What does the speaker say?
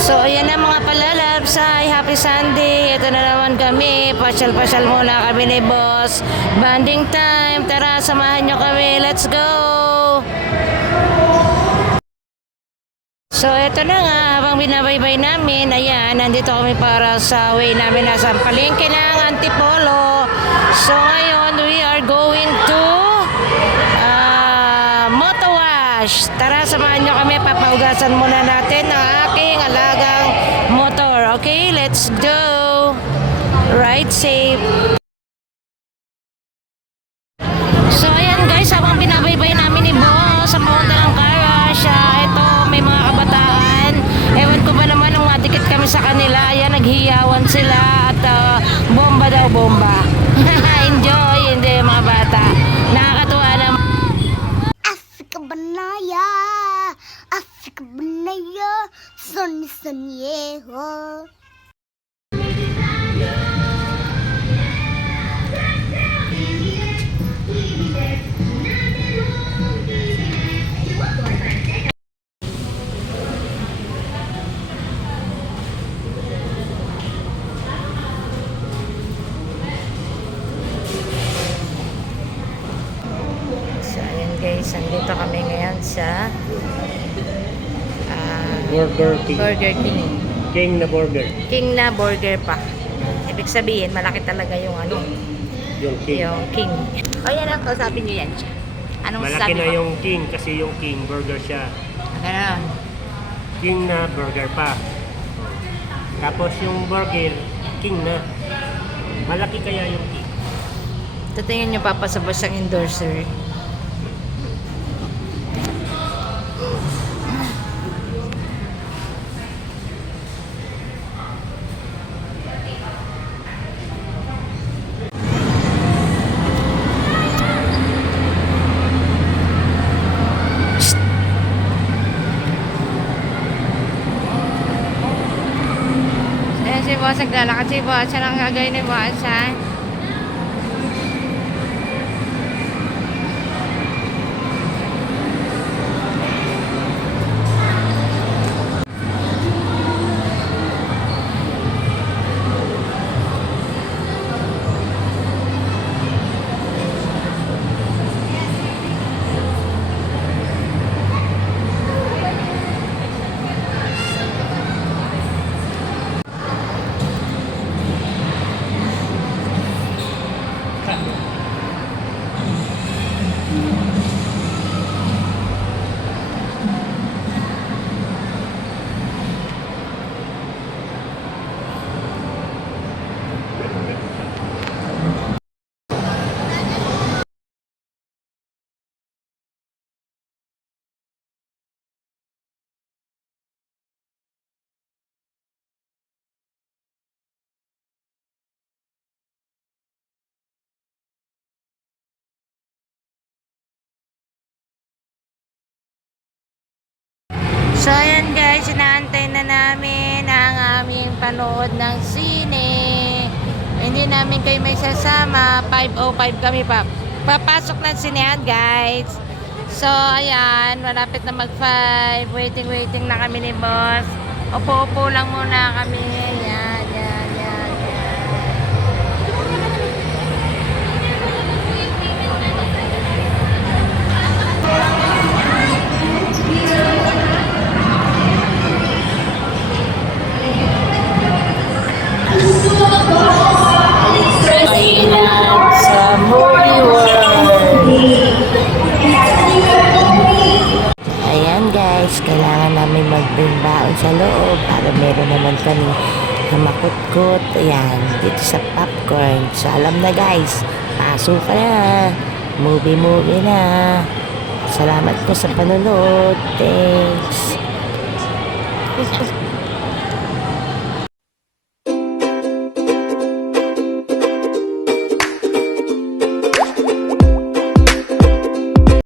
So, ayan na mga palalabs. Hi, happy Sunday. Ito na naman kami. Pasyal-pasyal muna kami ni boss. Banding time. Tara, samahan nyo kami. Let's go! So, ito na nga. Habang binabaybay namin, ayan, nandito kami para sa way namin nasa palengke ng Antipolo. So, ngayon, we are going to Motowash. Tara, samahan nyo kami. Papaugasan muna natin ang aking alagang motor. Okay, let's go. Ride safe. So, ayan guys, habang binabaybay namin ni boss sa papunta ng garage, ito, may mga kabataan. Ewan ko ba naman nung madikit kami sa kanila. Ayan, naghiyawan sila at bomba daw, bomba. Enjoy mga bata. Nakakatuwa naman. Afrika Banaya, Afrika Banaya, Sunny Sunny ho. So, ayan guys, nandito kami ngayon sa Burger King. Burger King. King na burger. King na burger pa. Ibig sabihin, malaki talaga yung ano, Yung King. yung King. O yan ang kausapin nyo yan siya. Anong Malaki sabi na mo? yung King kasi yung King burger siya. Ganon. King na burger pa. Tapos yung burger, King na. Malaki kaya yung King. Tatingin nyo papasabos ang endorser. Ayan si boss, naglalakad si boss. Siya lang gagawin ni boss, ha? So, ayan guys, inaantay na namin ang aming panood ng sine. Hindi namin kayo may sasama. 5:05 kami pa. Papasok ng sinehan guys. So, ayan, malapit na mag-5. Waiting na kami ni boss. Upo-upo lang muna kami. Yan. Sa movie world. Ayan guys, kailangan namin mag-bring baon sa loob para meron naman kami makut-kut. Ayan, dito sa popcorn. So alam na guys, pasok ka na. Movie na. Salamat po sa panonood. Thanks.